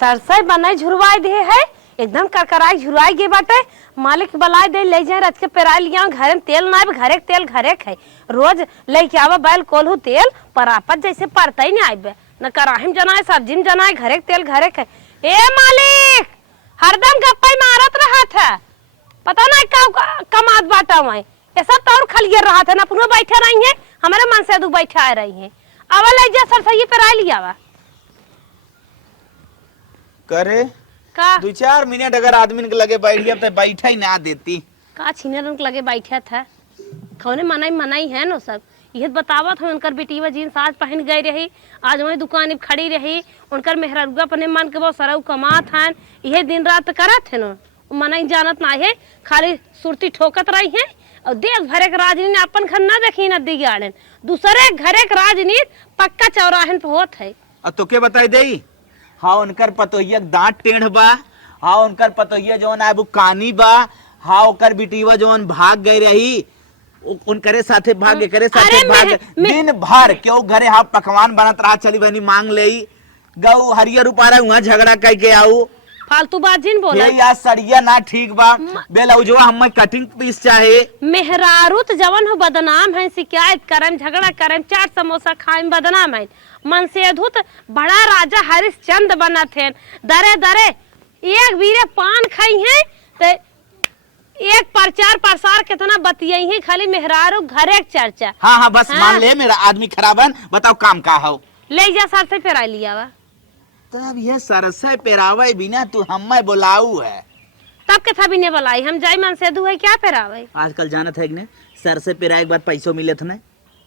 सरसई बनाई झुरवाई दे है, एकदम करकराई झुरवाई गे बाटे। मालिक बलाय दे ले जाए रच के पेराई लिया घरे में तेल ना घरे के तेल घरे खाए रोज लेके आवा बैल कोल्हू तेल परापत जैसे परता ही नहीं आए न कराही जनाए सब्जी में जनाए घरे के तेल घरे खाए। ए मालिक हरदम गप्पा मारत रहा था, पता नहीं का कमात बाटा मैं ऐसा तौर खलियर रहा था ना पुनः बैठे रही है हमारे मन से दू बैठे आ रही है। अवा ले जा सरसई पेराई लिया वा करे का 2-4 मिनट अगर आदमी के लगे बैठ गया तो बैठा ही ना देती का छीने रंग लगे बैठा था कौने मनाई है ना सब ये बतावत है। उनकर बेटीवा जीन्स आज पहन गई रही, आज वही दुकान में खड़ी रही, उनकर मेहरुआ अपने मन के बहुत सरऊ कमात है, यह दिन रात करत है ना मनाई जानत ना है, खाली सुरती ठोकत रही है और देश भरे के राजनीति अपन घर ना देखी नदी गार्डन दूसरे घरे के राजनीति पक्का चौराहन पे होत है। अब तो के बताई दे हाँ उनकर पतोहिया दांत टेढ़ बा, हाँ उनकर पतोहिया जौन है वो कानी बा, हाँ ओकर बिटिवा जौन भाग गई रही उनकरे साथे भाग करे साथे भाग दिन भर क्यों घरे हाँ पकवान बनत रहा चली बहनी मांग ले गऊ हरियर उपारा हुआ झगड़ा कह के आऊ फालतू बात जिन बोला या सड़िया ना ठीक बा बेलौजवा हम कटिंग पीस चाहे मेहरारू तो जवन हो बदनाम है, शिकायत करम झगड़ा करम चाट समोसा खाए में बदनाम है। मन से अधुत बड़ा राजा हरिश्चंद्र बना थे, दरे दरे एक बीरे पान खाई है तो एक प्रचार प्रसार कितना बतियाई है, खाली मेहरारू घरे चर्चा। हाँ हाँ बस मान ले मेरा आदमी खराब है, बताओ काम का हो ले जा सरसई पेराई लिया वा तब ये सरसई पेरावे बिना तू हमें बुलाऊ है तब के था भी ने बुलाई हम जाई मन से दू है क्या पेरावे। आजकल जानत है कि सरसई पेराए के बाद पैसों मिले थे ना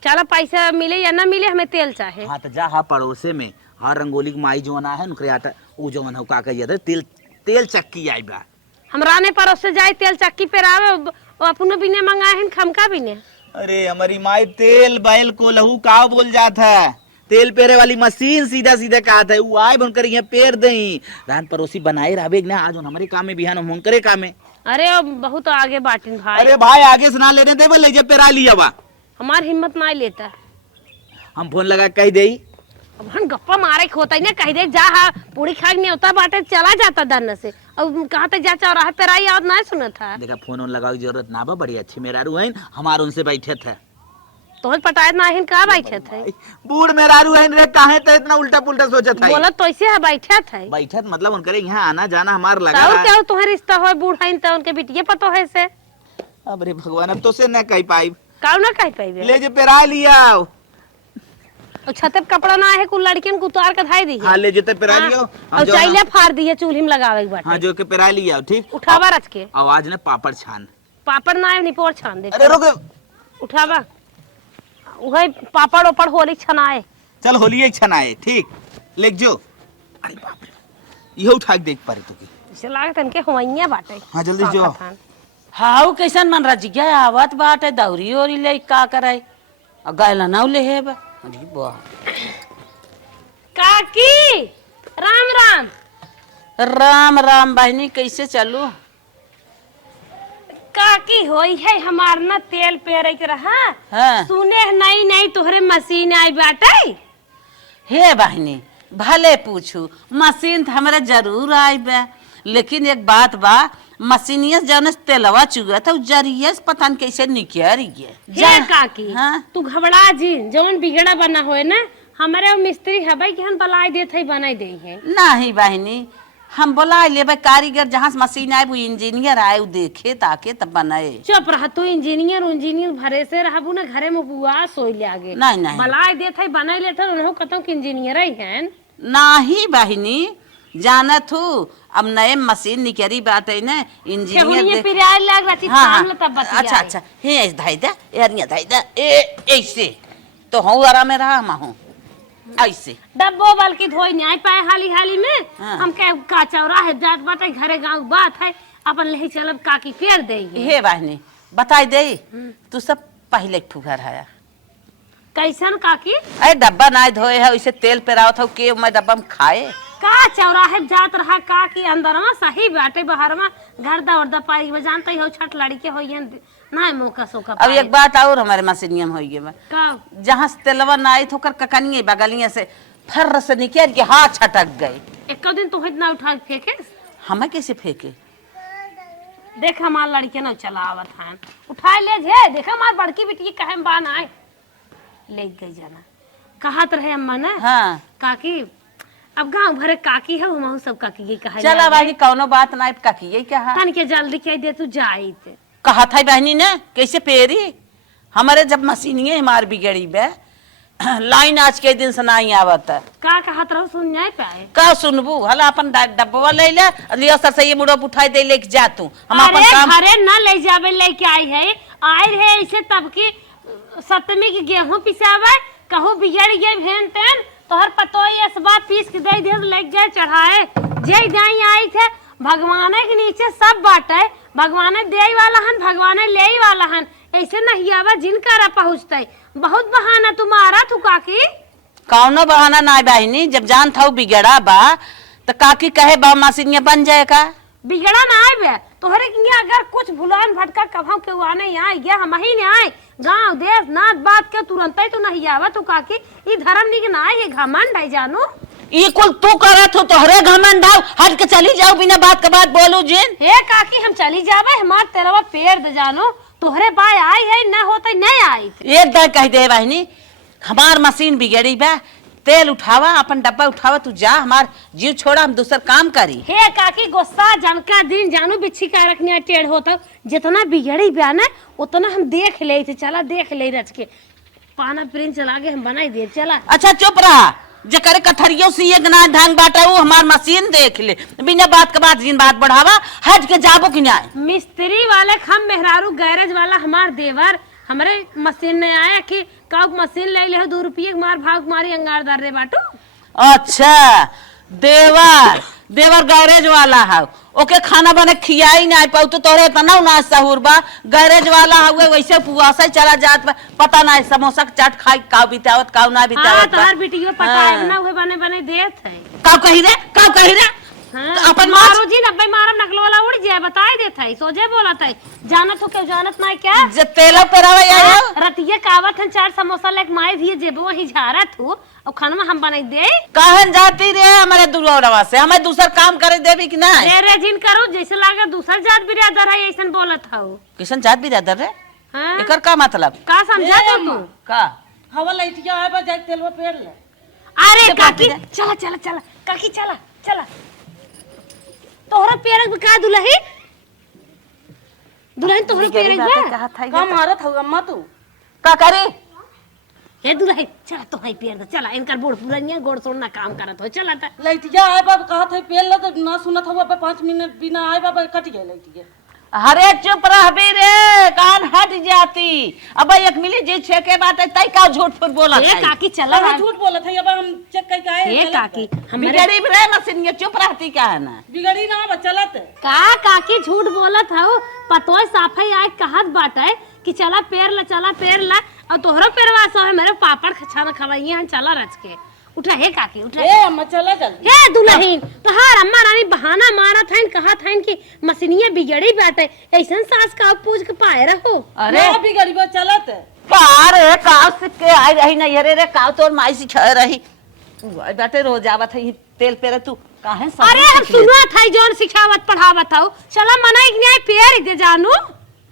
चलो पैसा मिले या ना मिले हमें तेल चाहे। हाँ तो जा हाँ पड़ोसे में हाँ रंगोली की माई जोना है उनके आटा वो जोन हो का कहिए तेल तेल चक्की आई बा हमरा ने पड़ोस से जाए तेल चक्की पेरावे अपनो बिने मंगाए हैं खमका बिने। अरे हमारी माई तेल बैल को लहू का बोल जाता है तेल पेरे वाली मशीन सीधा सीधा कहा था वो आए बनकर यहाँ पेर दई रान पड़ोसी बनाए रहे ना आज हमारे काम में बिहान हम करे काम में। अरे बहुत आगे बाटिन भाई। अरे भाई आगे से ना लेने दे ले जब पेरा लिया बा हमार हिम्मत ना लेता हम फोन लगा कह दे अब हम गप्पा मारे होता ही ना कह दे जा हा पूरी खाग नहीं होता बाटे चला जाता दन से अब कहा तक जा चौराहे पेराई और ना सुना था। देखा फोन लगाओ जरूरत ना बा बड़ी अच्छी मेहरारू है हमारे उनसे बैठे थे तो पटाए ना हिन का बैठे थे बूढ़ मेहरारू है रे काहे तो इतना उल्टा पुल्टा सोचा था बोला तो ऐसे है बैठे थे बैठे मतलब उनके यहाँ आना जाना हमारा लगा और क्या तुम्हारे रिश्ता हो बूढ़ा इन तो उनके बिटिया पतो है से अब रे भगवान अब तो से न कह पाई काउ ना कह पाई ले जे पेरा लिया और छते पे कपड़ा ना है कुल लड़कियन को उतार के धाई दी हां ले जे ते पेरा लियो और चाइले फाड़ दिए चूल्ही में लगावे के बाटे हां जो के पेरा लिया ठीक उठावा रच के आवाज ने पापड़ छान पापड़ ना है निपोर छान दे अरे रुक उठावा उहे पापड़ ओपड़ होली छनाए चल होली एक छनाए ठीक लेक जो अरे बाप रे ये उठा के देख पारे तो की इसे लागत इनके होइया बाटे। हां जल्दी जो हाउ कैसन मन रज गया आवत बाटे दौरी ओरी ले का करे गैला नाउ ले है बा अरे वाह काकी राम राम राम राम बहनी कैसे चलू काकी होई है हमार ना तेल पेरे के रहा हाँ। सुने नहीं नहीं तोहरे मशीन आई बाटे हे बहनी भले पूछू मशीन तो हमारे जरूर आई बा लेकिन एक बात बा मशीनिया जौन तेलवा चुगा था जरिए पता नहीं कैसे निकल गया हे काकी हाँ? तू घबरा जी जौन बिगड़ा बना होए ना हमारे मिस्त्री हबाई के हम बलाई देत है बनाई दे है नहीं बहनी हम बोला ले कारीगर जहाँ से मशीन आए वो इंजीनियर आए वो देखे ताके तब बनाए चुप रह तू इंजीनियर भरे से रहबू ना घरे में बुआ सोई ले आगे नहीं नहीं बलाई देत है बनाई लेत है उन्हों कहता कि इंजीनियर ही हैं नहीं बहनी जानत हूँ अब नए मशीन निकली बात है ना इंजीनियर हाँ अच्छा अच्छा हे धाई दा यार धाई दा ऐसे तो हूँ आराम में रहा मैं हूँ ऐसे डब्बो बल्कि धोई नहीं पाए हाली हाली में हाँ। हम कह का चौरा है जात बात है घरे गांव बात है अपन ले चलब काकी पेड़ देंगे हे बहनी बताई दे तू सब पहले ठुकर है कैसन काकी अरे डब्बा ना धोए है उसे तेल पेरावत हो के मैं डब्बा में खाए का चौराहे जात रहा का की अंदर में सही बाटे बाहर में घर दा और दा पाई में जानते हो छठ लड़ी के होइए ना मौका सोका अब एक बात और हमारे मशीनिया में होइए में का जहाँ से तेलवा ना आई तो कर ककनिए बगलिए से फर से निकल के हाथ छटक गए एक दिन तो इतना उठा के फेंके हमें कैसे फेंके? देख हमार लड़के न चलावत हैं उठा ले जे देख हमार बड़की बेटी कहे में बान आए ले गई जाना कहत रहे अम्मा ना हाँ काकी अब गांव भरे काकी है हम सब काकी ये कहा चला बाजी कौनो बात ना काकी यही कहा तन के जल्दी कह दे तू जाई ते कहा था बहनी ने कैसे पेरी हमारे जब मशीनिए हमार बिगड़ी बे लाइन आज के दिन से नहीं आवत है का कहत रहो सुन जाए पाए का सुनबू हला अपन डब्बा ले ले लियो सर से ये मुड़ो उठाई दे लेके जा तू हम अपन काम घरे न ले जावे लेके आई है आए है ऐसे तब की सप्तमी की गेहूं पिसावे कहूं बिगड़ गए भेन तेन तोहर पतो इस बात पीस के दे दे लेके जाए चढ़ाए जे दाई आई थे भगवान के नीचे सब बाटे भगवान दे वाला हन भगवान ले वाला हन ऐसे नहीं आवा जिनका पहुँचते बहुत बहाना तुम्हारा तू काकी कौनो बहाना ना बहनी जब जान था बिगड़ा बा तो काकी कहे बा मशीन बन जाएगा बिगड़ा ना आए बे तोहरे के अगर कुछ भुलान भटका कभाव के आने यहाँ गया हम ही ने आए गांव देश नाच बात के तुरंत ही तो नहीं आवा तू काकी ई धर्म निक ना आए घमंड है जानू ई कुल तू करत हो तोहरे घमंड हाउ हट के चली जाओ बिना बात के बात बोलू जिन हे काकी हम चली जावे हमार तेरवा पेड़ दे जानो तोहरे बाय आई है न होते नहीं आई एक दाय कह दे बहनी हमार मशीन बिगड़ी बा तेल उठावा अपन डब्बा उठावा तू जा हमार जीव छोड़ा हम दूसर काम करी हे काकी गुस्सा जनका दिन जानू बिच्छी का रखने टेढ़ होता जितना बिगड़ी बया ना उतना हम देख ले थे चला देख ले रच के पाना प्रिंट चला के हम बनाई दे चला अच्छा चुप रहा जे करे कथरियो से ये गना ढंग बाटा वो हमार मशीन देख ले बिना बात के बात जिन बात बढ़ावा हट के जाबो कि ना मिस्त्री वाले खम मेहरारू गैरेज वाला हमार देवर हमारे मशीन ने आया कि काउ मशीन ले ले 2 रुपये मार भाग मारी अंगार दर रे बाटू अच्छा देवर गैरेज वाला है ओके खाना बने खियाई ना पाऊ तो तोरे इतना ना सहूर बा गैरेज वाला हुए वैसे पुआसा चला जात बा पता ना समोसा के चाट खाई काउ बितावत काउ ना बितावत तोहर बिटियो पता है ना हुए बने बने देत है काउ कही रे तो अपन मारो जी नब्बे मारम नकलो वाला उड़ जाए बताई देत है सोजे बोलत है जानत हो के जानत ना क्या जे तेला पेरावे आयो रतिये कावत है 4 समोसा लेके माई दिए जेबो वही झारत हो और खाना हम बनाई दे कहन जाती रे हमारे दुरवा से हमें दूसर काम करे देबी कि ना रे जिन करो जैसे लागे दूसर जात बिरादर है ऐसन बोलत हो किशन जात बिरादर रे हां एकर का मतलब का समझा तू का हवा लाइटिया आए बा जाए तेलवा पेड़ ले अरे काकी चला काकी चला तोहरा पेड़ में का दुलही तोहरा पेड़ में का मारत हवा अम्मा तू का करे हे दुलही चला तो है पेड़ चला इनकर बूढ़ पुरानिया गोड़ सोना काम करत हो चला त लाइटिया आए बा कहा था पेड़ ले तो ना सुनत हवा पे 5 मिनट बिना आए बा कट गए लाइटिया अरे चुप रह बे रे कान हट जाती अब एक मिली जे छे के बात है तई का झूठ फूट बोला हे काकी चला हम झूठ बोलत है अब हम चेक करके आए हे काकी हमरे गरीब रे मशीन ये चुप रहती का है ना बिगड़ी ना बा चलत का काकी झूठ बोलत हो पतोय साफई आए कहत बाटे कि चला पेड़ ला और तोहरा पेड़वा सो है मेरे पापड़ खाना खवाइए हम चला रच के उठा हे काकी उठा ए अम्मा चला जल्दी हे दुल्हन तोहार अम्मा रानी बहाना मारत हन कहत हन कि मशीनिया बिगड़ी बाटे ऐसन सास का पूछ के पाए रहो अरे ना बिगड़ी बा चलत पार है काव से के आई रही ना ये रे काव तोर माई सिखा रही बाटे रोज आवत है तेल पेरे तू काहे सब अरे हम सुनवा था जोन सिखावत पढ़ावत हो चला मनाई न्याय पेड़ दे जानू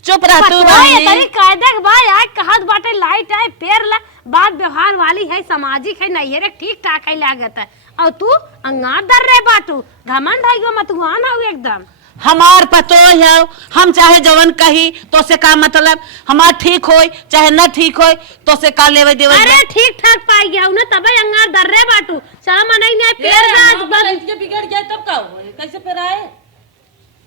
चुप रह तू ये तरी कायदे के भाई आए कहत बाटे लाइट आए पेड़ ला बात व्यवहार वाली है सामाजिक है नहीं रे ठीक ठाक है लागत है और तू अंगार दर रे बाटू घमंड है गो मत हुआ ना एकदम हमार पतो है हम चाहे जवन कही तो से का मतलब हमार ठीक होई चाहे न ठीक होई तो से का लेवे देवे अरे ठीक ठाक पाई गया ना तबे अंगार दर रे बाटू चला मनाई न्याय पेड़ दा लाइटिया बिगड़ जाए तब का होए कैसे पेड़ आए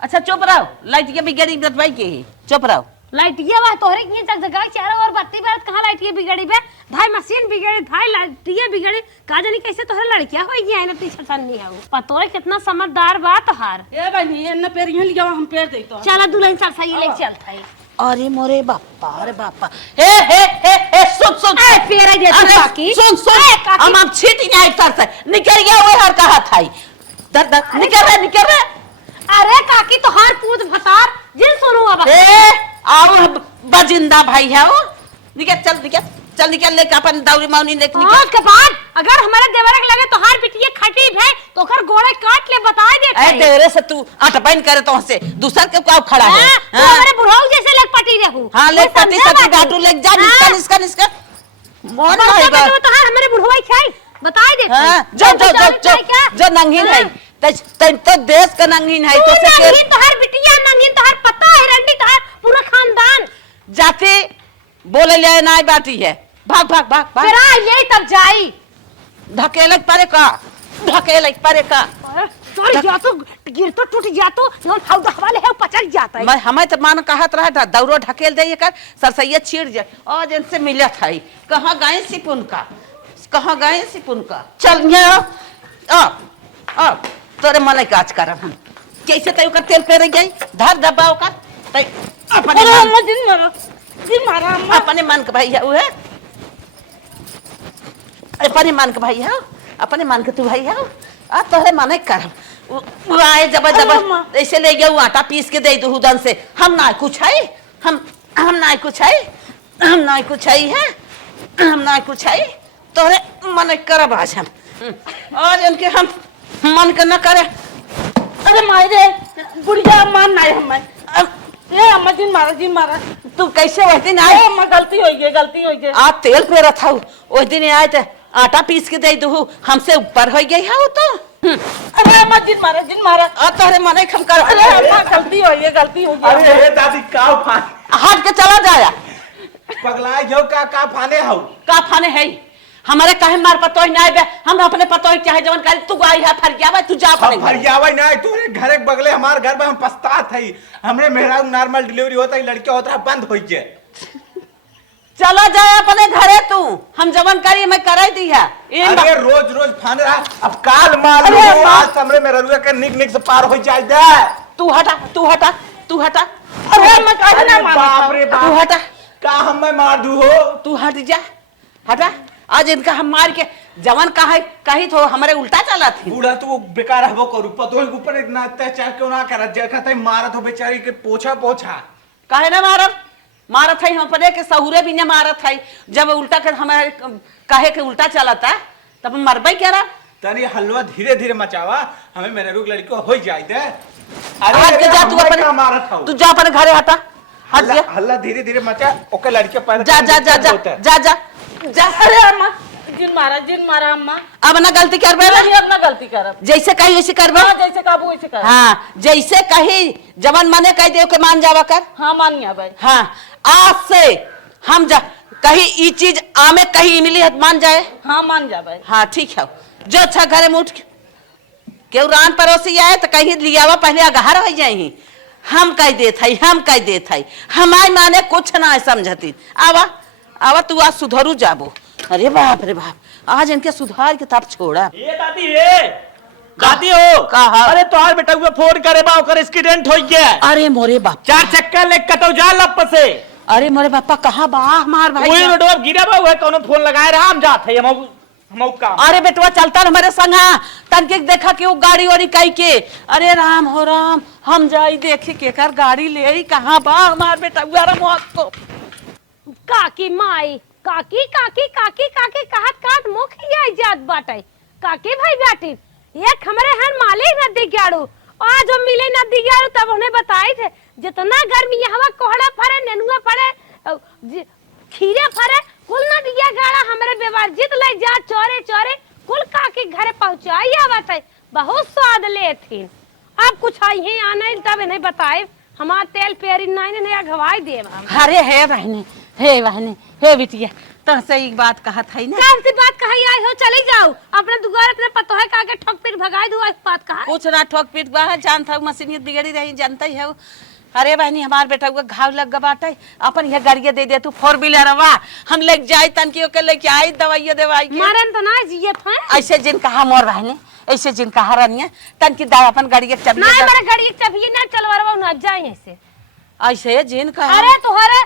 अच्छा चुप रहो लाइट के बिगड़ी भाई के चुप रहो लाइटिया वा तोहरे के जग जगह चेहरा और बत्ती बात कहां लाइटिया बिगड़ी बे भाई मशीन बिगड़ी भाई लाइटिया बिगड़ी का जानी कैसे तोहरे लड़किया होई गया है ना पीछे छन्नी है वो पतोरे कितना समझदार बा तोहार ए बहनी एन्न पेड़ यहां लिया हम पेड़ देतो चला दुल्हन चल सही ले चलता है अरे मोरे बापा अरे बापा हे सुन ए पेरा दे तू काकी सुन हम अब छीटी नहीं कर से निकल गया वो हर कहा था दर निकल रे अरे काकी तोहार पूत भतार जिन सुनो अब ए आओ बजिंदा भाई है वो निकल चल निकल चल निकल लेके अपन दौरी मौनी लेके निकल। आज के बाद अगर हमारे देवर के लगे तो हार पिटिए खटी है तो ओकर गोड़े काट ले बताए दे। ए तेरे से तू अटपैन करे तो से दूसर के काव खड़ा है। तू हमारे बुढ़ाऊ जैसे लग पटी रहू। हां ले पटी सटी गाटू ले जा निस्का मोर नहीं बा तो हार हमारे बुढ़वा खाई बताए दे। हां जो नंगीन है तो देश का नंगीन है तो से नंगीन तो हर बिटिया नंगीन तो हर पता है रंडी तो हर पूरा खानदान जाते बोले ले नहीं बाटी है। भाग भाग भाग भाग फिर आ ले तब जाई धकेले परे का सॉरी जा तो गिर तो टूट जा तो नॉन हाउ दहवाले है पचक जाता है। मैं हमें तो मान कहत रहा था दौरो ढकेल दे कर सरसैया छीड़ जाए और इनसे मिलत है। कहां गए सिपुन का चल आ तोरे मन काज करब हम कैसे तय कर तेल पे रह गई धर दबाओ का तय अपने मन के भाई है वो है अपने मन के भाई है अपने मन के तू भाई है आ तोरे मन कर वो आए जबरदस्त ऐसे ले गया आटा पीस के दे दू दन से हम ना कुछ है हम ना कुछ है तोरे मन करब आज हम और इनके हम मन के न करे। अरे मारे बुढ़िया मान नहीं हमें ये अम्मा जिन मारा तू कैसे वह दिन आए अम्मा गलती हो गई आ तेल पे रखा उस दिन आए थे आटा पीस के दे दू हमसे ऊपर हो गई है वो तो। अरे अम्मा जिन मारा आ तोरे मन हम कर। अरे अम्मा गलती हो गई अरे दादी का फाने हट के चला जाया पगलाए जो का फाने हो का फाने है हमारे कहे मार पतो नहीं बे हम अपने पतो चाहे जवन कर तू आई है फर गया तू जा अपने फर गया नहीं तोरे घरे बगले हमार घर में हम पछतात है हमरे मेहरा नॉर्मल डिलीवरी होता है लड़का होता है बंद हो जाए। चला जाए अपने घरे तू हम जवन करी मैं कराई दी है। अरे रोज फान रहा अब काल माल आज हमरे मेहरा के निक से पार हो जाए दे। तू हटा अरे मैं कहे ना बाप रे बाप तू हटा का हम मैं मार दू हो तू हट जा हटा आज इनका हम मार के जवन कही तो हमारे उल्टा चला थी। बूढ़ा तो वो बेकार हबो करू पतो के ऊपर इतना अत्याचार क्यों ना करत जे कहते मारत हो बेचारी के पोछा काहे ना मारत है हम पड़े के सहुरे भी न मारत है जब उल्टा कर हमारे कहे के उल्टा चलाता तब मरबई क्या रहा तनी हलवा धीरे धीरे मचावा हमें मेरे रुक लड़की हो जाए दे। हट के जा तू अपने मारत हो तू जा अपने घरे हटा हट गया हल्ला धीरे धीरे मचा ओके लड़के पैदा जा जा जा जा जा जा जा अरे अम्मा जिन मारा अम्मा अब ना गलती करबे अब ना गलती करब जैसे कही वैसे करबे जैसे काबू वैसे कर। हाँ जैसे कही जवन माने कह दे के मान जावा कर। हाँ मानिया भाई हाँ आज से हम जा कहीं ये चीज आमे कहीं मिली है मान जाए। हाँ मान जा भाई। हाँ ठीक है जो अच्छा घरे में उठ के रान पड़ोसी आए तो कहीं लियावा पहले अगहर हो जाए हम कह देत है हमारे माने कुछ ना समझती आवा तू आज सुधरू जाबो। अरे बाप रे बाप आज इनके सुधार के तब छोड़ा ये दादी हो कहा अरे तोहार बेटा को फोन करे बा ओकर एक्सीडेंट हो गया। अरे मोरे बाप 4 चक्कर ले कतो जा लप से। अरे मोरे बापा कहाँ बा हमार भाई कोई रोडवा गिरा बा है कोनो फोन लगाए रहा हम जात है हम काम। अरे बेटवा चलता हमारे संग तनके देखा कि वो गाड़ी वाड़ी कई के अरे राम हो राम हम जाई देखे के कर गाड़ी ले कहाँ बा हमार बेटा को काकी माई काकी काकी काकी काकी कहत मुखिया जात बाटे काकी भाई बाटी एक हमरे हन मालिक नदी गाड़ू आज हम मिले नदी गाड़ू तब उन्हें बताई थे जितना गर्मी हवा कोहड़ा फरे नेनुआ फरे खीरे फरे कुल नदिया गाड़ा हमरे बेवाजित ले जा चोरे चोरे कुल काकी घरे पहुंचाई आवत है बहुत स्वाद लेथिन। अब कुछ आई है आने तब इन्हें बताए हमार तेल पेरी नहीं अगवाई देव। अरे हे बहनी हे बिटिया तो सही बात कहत है ना कौन सी बात कही आई हो चले जाओ अपने दुआर अपने पतो है का के ठोक पीट भगाई दो इस बात कहा कुछ ना ठोक पीट बा जानता हूं मशीन बिगड़ी रही जानता ही है। अरे बहनी हमार बेटा को घाव लग गया बाटे अपन ये गाड़िया दे दे तू 4 व्हीलर वा हम लेके जाए तनकी के लेके आई दवाई दवाई के मारन तो ना जिए थे ऐसे जिन कहा मोर बहनी ऐसे जिन कहा रनिया तनकी दाव अपन गाड़िया चाबी ना मेरे गाड़ी की चाबी ना चलवारवा ना जाए ऐसे ऐसे जिन कहा अरे तोहरे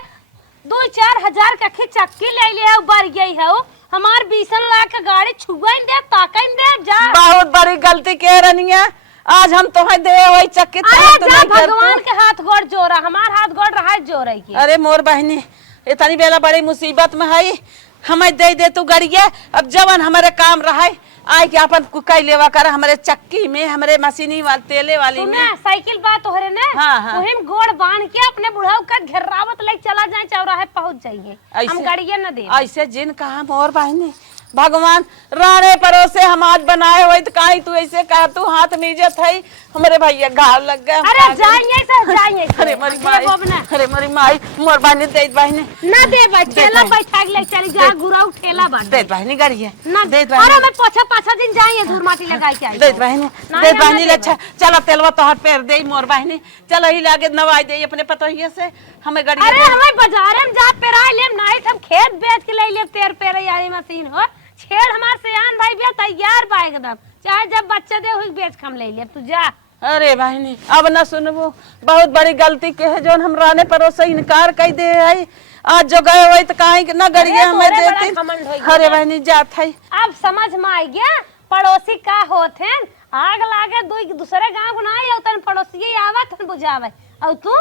2-4 हजार का चक्की ले लिया बढ़ गई है हमार 20 लाख का गाड़ी छुआइन दे ताकइन दे जा बहुत बड़ी गलती कह रनिया आज हम तुम्हें दे वही चक्की अरे जा भगवान के हाथ गोड़ जोड़ा हमार हाथ गोड़ रहा जोड़े की। अरे मोर बहनी इतनी बेला बड़ी मुसीबत में है हमें दे तू गड़िया। अब जवन हमारे काम रहा आय के अपन कुकाई लेवा कर हमारे चक्की में हमारे मशीनी वाली तेले वाली में सुना साइकिल बात हो रहे ना। हाँ, हाँ। वही गोड़ बांध के अपने बुढ़ाऊ का घेरावत लेके चला जाए चौराहे पहुंच जाइए। हम गाड़िया न दे ऐसे जिन कहा मोर बहनी भगवान राणे परोसे हम आज बनाए हुए तो काहे तू ऐसे कह तू हाथ नीचे थे हमारे भैया घाव लग गए। अरे जाइए सर जाइए। अरे मरी माई अरे मरी माई मोर बहनी दे बहनी ना दे भाई ठेला बैठा के ले चली जा गुराऊ ठेला बांध दे बहनी गाड़ी ना दे अरे मैं पाछा दिन जाइए धूर माटी लगा के आई दे बहनी अच्छा चलो तेलवा तो हाथ पैर दे मोर बहनी चलो ही लागे नवाई दे अपने पतोहिए से हमें गाड़ी। अरे हमें बाजार में जा पेरा लेम नहीं हम खेत बेच के ले ले तेरे यारी मशीन हो छेड़ हमार सियान भाई भी तैयार बा एकदम चाहे जब बच्चे दे हुई बेच हम ले ले तू जा। अरे बहनी अब न सुनबो बहुत बड़ी गलती के है जो हम राने परोसे इनकार कर दे है आज जो गए हुए तो काहे न गड़िया हमें देती। अरे बहनी जात है अब समझ में आ गया पड़ोसी का होते आग लागे दूसरे गांव गुनाई और पड़ोसी आवत बुझावे और तू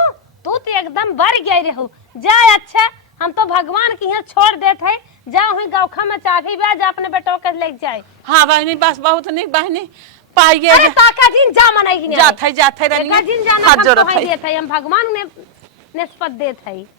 तो एकदम बढ़ गई रहू जा। अच्छा हम तो भगवान की यहाँ छोड़ देते है जा हुई गौखा में चाभी बा जा अपने बेटो के ले जाए। हाँ बहनी बस बहुत निक बहनी पाइए अरे ताका दिन जा मनाई जात है रानी दिन जाना हम तो है हम भगवान ने निस्बत देत है।